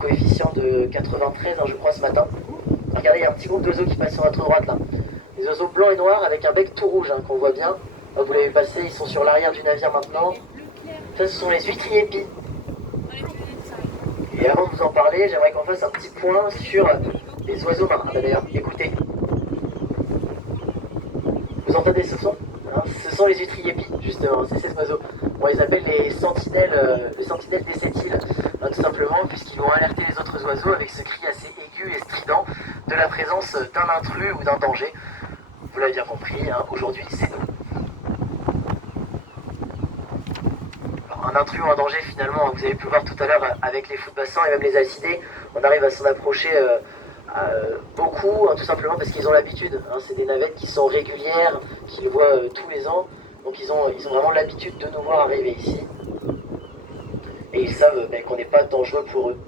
Coefficient de 93, je crois, ce matin. Regardez, il y a un petit groupe d'oiseaux qui passe sur notre droite là. Des oiseaux blancs et noirs avec un bec tout rouge qu'on voit bien. Là, vous l'avez passé, ils sont sur l'arrière du navire maintenant. Ça, ce sont les huîtriers épis. Et avant de vous en parler, j'aimerais qu'on fasse un petit point sur les oiseaux marins. D'ailleurs, écoutez. Vous entendez ce son Ce sont les huîtriers épis, justement, c'est ces oiseaux. Bon, ils appellent les sentinelles des sept îles, tout simplement, puisqu'ils vont alerter les autres oiseaux avec ce cri assez aigu et strident de la présence d'un intrus ou d'un danger. Vous l'avez bien compris, aujourd'hui c'est nous. Alors, un intrus ou un danger, finalement, vous avez pu voir tout à l'heure avec les fous de bassin et même les alcidés, on arrive à s'en approcher beaucoup, tout simplement parce qu'ils ont l'habitude. C'est des navettes qui sont régulières, qu'ils voient tous les ans. Donc ils ont vraiment l'habitude de nous voir arriver ici. Et ils savent qu'on n'est pas dangereux pour eux.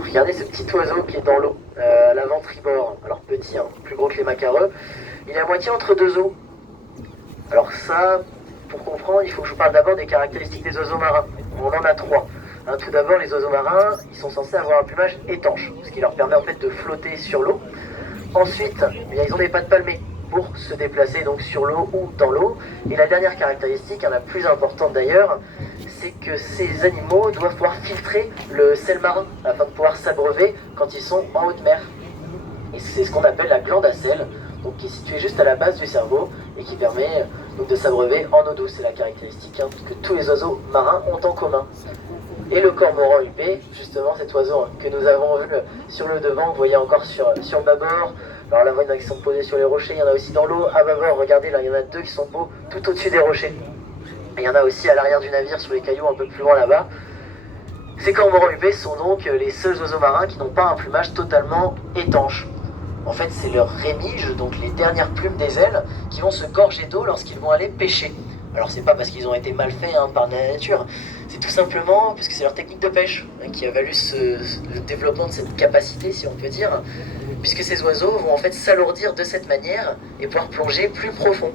Regardez ce petit oiseau qui est dans l'eau, à l'avant-tribord. Alors petit, plus gros que les macareux. Il est à moitié entre deux eaux. Alors ça, pour comprendre, il faut que je vous parle d'abord des caractéristiques des oiseaux marins. On en a trois. Tout d'abord, les oiseaux marins, ils sont censés avoir un plumage étanche, ce qui leur permet en fait de flotter sur l'eau. Ensuite, ils ont des pattes palmées pour se déplacer donc sur l'eau ou dans l'eau. Et la dernière caractéristique, la plus importante d'ailleurs, c'est que ces animaux doivent pouvoir filtrer le sel marin afin de pouvoir s'abreuver quand ils sont en haute mer. Et c'est ce qu'on appelle la glande à sel, donc qui est située juste à la base du cerveau et qui permet donc de s'abreuver en eau douce. C'est la caractéristique que tous les oiseaux marins ont en commun. Et le cormoran huppé, justement cet oiseau que nous avons vu sur le devant, vous voyez encore sur bâbord. Alors là, il y en a qui sont posés sur les rochers, il y en a aussi dans l'eau. À bâbord, regardez, là, il y en a deux qui sont beaux tout au-dessus des rochers. Et il y en a aussi à l'arrière du navire, sur les cailloux, un peu plus loin là-bas. Ces cormorans huppés sont donc les seuls oiseaux marins qui n'ont pas un plumage totalement étanche. En fait, c'est leurs rémiges, donc les dernières plumes des ailes, qui vont se gorger d'eau lorsqu'ils vont aller pêcher. Alors c'est pas parce qu'ils ont été mal faits par la nature, c'est tout simplement parce que c'est leur technique de pêche qui a valu le développement de cette capacité, si on peut dire, puisque ces oiseaux vont en fait s'alourdir de cette manière et pouvoir plonger plus profond.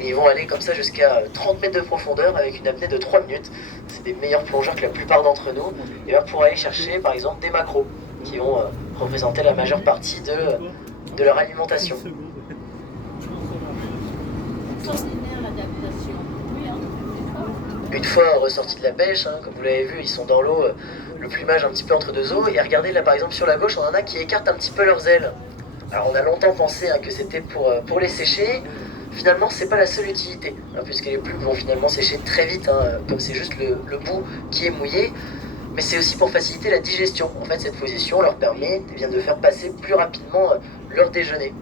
Et ils vont aller comme ça jusqu'à 30 mètres de profondeur avec une apnée de 3 minutes. C'est des meilleurs plongeurs que la plupart d'entre nous, et pour aller chercher par exemple des maquereaux qui vont représenter la majeure partie de leur alimentation. Une fois ressortis de la pêche, comme vous l'avez vu, ils sont dans l'eau, le plumage un petit peu entre deux eaux. Et regardez là par exemple sur la gauche, on en a qui écartent un petit peu leurs ailes. Alors on a longtemps pensé que c'était pour les sécher. Finalement, c'est pas la seule utilité, puisque les plumes vont finalement sécher très vite, comme c'est juste le bout qui est mouillé. Mais c'est aussi pour faciliter la digestion. En fait, cette position leur permet de faire passer plus rapidement leur déjeuner.